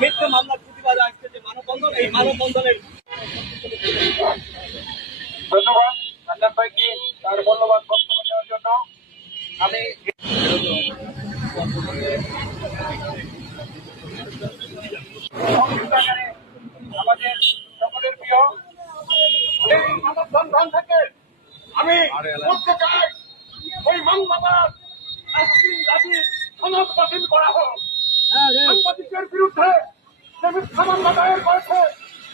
মিথ্যে মামলার প্রতিবাদ আজকে যে মানববন্ধন এই মানববন্ধনের ধন্যবাদ। আন্দার ভাইকে তার মূল্যবান বক্তব্য দেওয়ার জন্য আমি এই মানববন্ধন থেকে আমি বলতে চাই ওই মামলাবাদ দাবির সনদ বাতিল করা হোক। সাংবাদিকের বিরুদ্ধে যে মিথ্যা মামলা দায়ের করেছে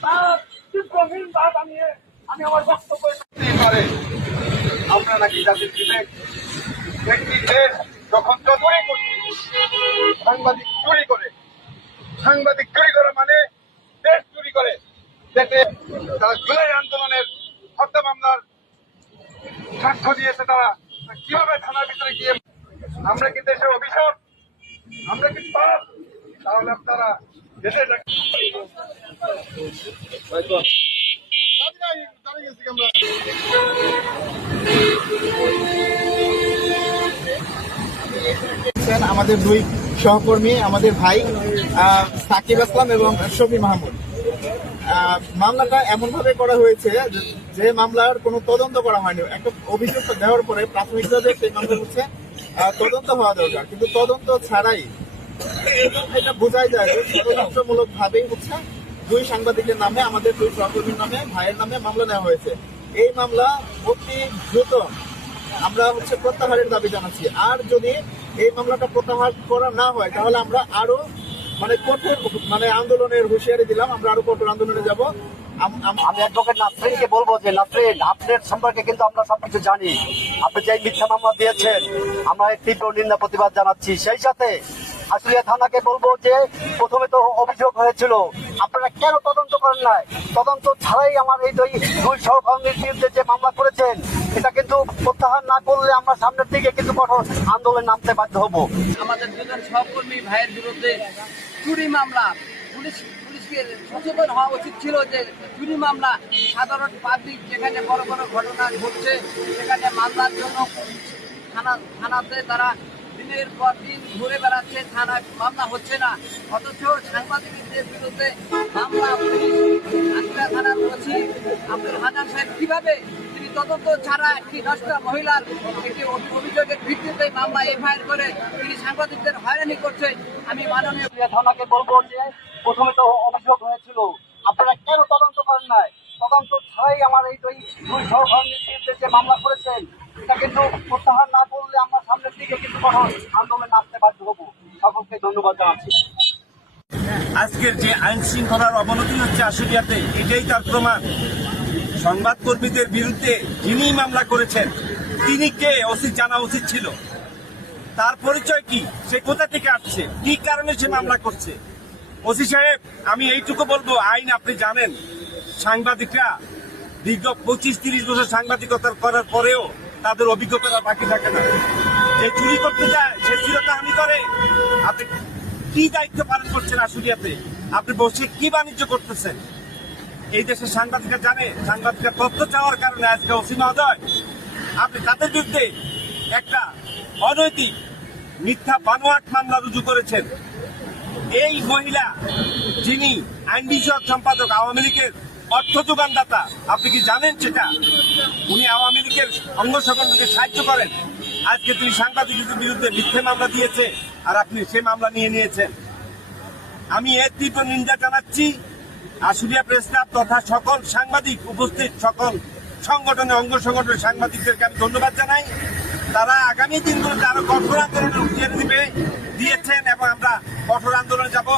তার তীব্র নিন্দা জানিয়ে আমি আমার বক্তব্য পারে আমরা নাকি জাতির বিবেক ব্যক্তি দেশ যখন চুরি করছি সাংবাদিক চুরি করে সাংবাদিক চুরি করে মানে দেশে তারা জুলাই আন্দোলনের হত্যা মামলার সাক্ষ্য দিয়েছে তারা। কীভাবে থানার ভিতরে গিয়ে আমরা কি দেশের অভিশাপ? আমরা কি পাপ? তাহলে আপনারা দেশে আমাদের দুই সহকর্মী, আমাদের ভাই সাকিব আসলাম এবং শফি মাহমুদ। মামলাটা এমন ভাবে করা হয়েছে যে- যে মামলার কোনো তদন্ত করা হয়নি। একটা অভিযোগ দেওয়ার পরে প্রাথমিকভাবে সেই মামলা হচ্ছে তদন্ত হওয়া দরকার। কিন্তু তদন্ত ছাড়াই এটা বোঝাই যায় যে ষড়যন্ত্রমূলক ভাবেই হচ্ছে দুই সাংবাদিকের নামে, আমাদের দুই সহকর্মীর নামে, ভাইয়ের নামে মামলা নেওয়া হয়েছে। এই মামলা অতি দ্রুত আমরা হচ্ছে প্রত্যাহারের দাবি জানাচ্ছি। আর যদি এই মামলাটা প্রত্যাহার করা না হয়, তাহলে আমরা আরও মানে কঠোর মানে আন্দোলনের হুঁশিয়ারি দিলাম, আমরা আরও কঠোর আন্দোলনে যাব। আম- অ্যাডভোকেট নাসরিনকে বলব যে, নাসরিন, আপনার সম্পর্কে কিন্তু আমরা সবকিছু জানি। আপনি যে মিথ্যা মামলা দিয়েছেন, আমরা তীব্র নিন্দা প্রতিবাদ জানাচ্ছি। সেই সাথে আসলে থানাকে বলব যে প্রথমে তো অভিযোগ হয়েছিল। আপনারা কেন তদন্ত করেন নাই? তদন্ত ছাড়াই আমার এই দুই দুই সহকর্মীর বিরুদ্ধে যে মামলা করেছেন, এটা কিন্তু প্রত্যাহার না করলে আমরা সামনের দিকে কিন্তু কঠোর আন্দোলনে নামতে বাধ্য হব। আমাদের দুজন সহকর্মী ভাইয়ের বিরুদ্ধে চুরি মামলা। পুলিশ পুলিশকে সচেতন হওয়া উচিত ছিল যে চুরি মামলা সাধারণ পাবলিক, যেখানে বড় বড় ঘটনা ঘটছে, সেখানে মামলার জন্য থানা থানাতে তারা দিনের পর দিন ঘুরে বেড়াচ্ছে, থানা মামলা হচ্ছে না। অথচ সাংবাদিকদের বিরুদ্ধে মামলা পুলিশ থানার ওসি আব্দুল হানান সাহেব কীভাবে তিনি তদন্ত ছাড়া একটি দশটা মহিলার একটি অভিযোগের ভিত্তিতে মামলা এফআইআর করে তিনি সাংবাদিকদের হয়রানি করছে আমি মাননীয় থানাকে বলব যে প্রথমে তো অভিযোগ হয়েছিল, আপনারা কেন তদন্ত করেন নাই? তদন্ত ছাড়াই আমার এই দুই দুই সহকর্মীর যে মামলা করেছেন, এটা কিন্তু প্রত্যাহার না করলে আমরা সামনের দিকে কিন্তু কঠোর আন্দোলনে নামতে বাধ্য হব। সকলকে ধন্যবাদ জানাচ্ছি। আজকের যে আইন শৃঙ্খলার অবনতি হচ্ছে আশুলিয়াতে, এটাই তার প্রমাণ। সংবাদকর্মীদের বিরুদ্ধে যিনি মামলা করেছেন, তিনি কে ওসি জানা উচিত ছিল? তার পরিচয় কি? সে কোথা থেকে আসছে? কি কারণে সে মামলা করছে? ওসি সাহেব, আমি এইটুকু বলব, আইন আপনি জানেন। সাংবাদিকরা দীর্ঘ পঁচিশ তিরিশ বছর সাংবাদিকতা করার পরেও তাদের অভিজ্ঞতা বাকি থাকে না। যে চুরি করতে যায়, সে চিরতাহানি করে। আপনি কি দায়িত্ব পালন করছেন আশুলিয়াতে? আপনি বসে কি বাণিজ্য করতেছেন? এই দেশের সাংবাদিকরা জানে, সাংবাদিকরা তথ্য চাওয়ার কারণে আজকে ওসি মহোদয় আপনি তাদের বিরুদ্ধে একটা অনৈতিক মিথ্যা বানোয়াট মামলা রুজু করেছেন। এই মহিলা, যিনি আইন বিষয়ক সম্পাদক আওয়ামী লীগের অর্থ যোগানদাতা। আপনি কি জানেন সেটা? উনি আওয়ামী লীগের অঙ্গ সংগঠনকে সাহায্য করেন। আজকে তিনি সাংবাদিকদের বিরুদ্ধে মিথ্যে মামলা দিয়েছে আর আপনি সে মামলা নিয়ে নিয়েছেন। আমি এর তীব্র নিন্দা জানাচ্ছি। আশুলিয়া প্রেস ক্লাব তথা সকল সাংবাদিক উপস্থিত, সকল সংগঠনে অঙ্গ সংগঠনের সাংবাদিকদেরকে আমি ধন্যবাদ জানাই। তারা আগামী দিনগুলোতে আরও কঠোর আন্দোলনের হুঁশিয়ারি দিবে, দিয়েছেন এবং আমরা কঠোর আন্দোলনে যাব।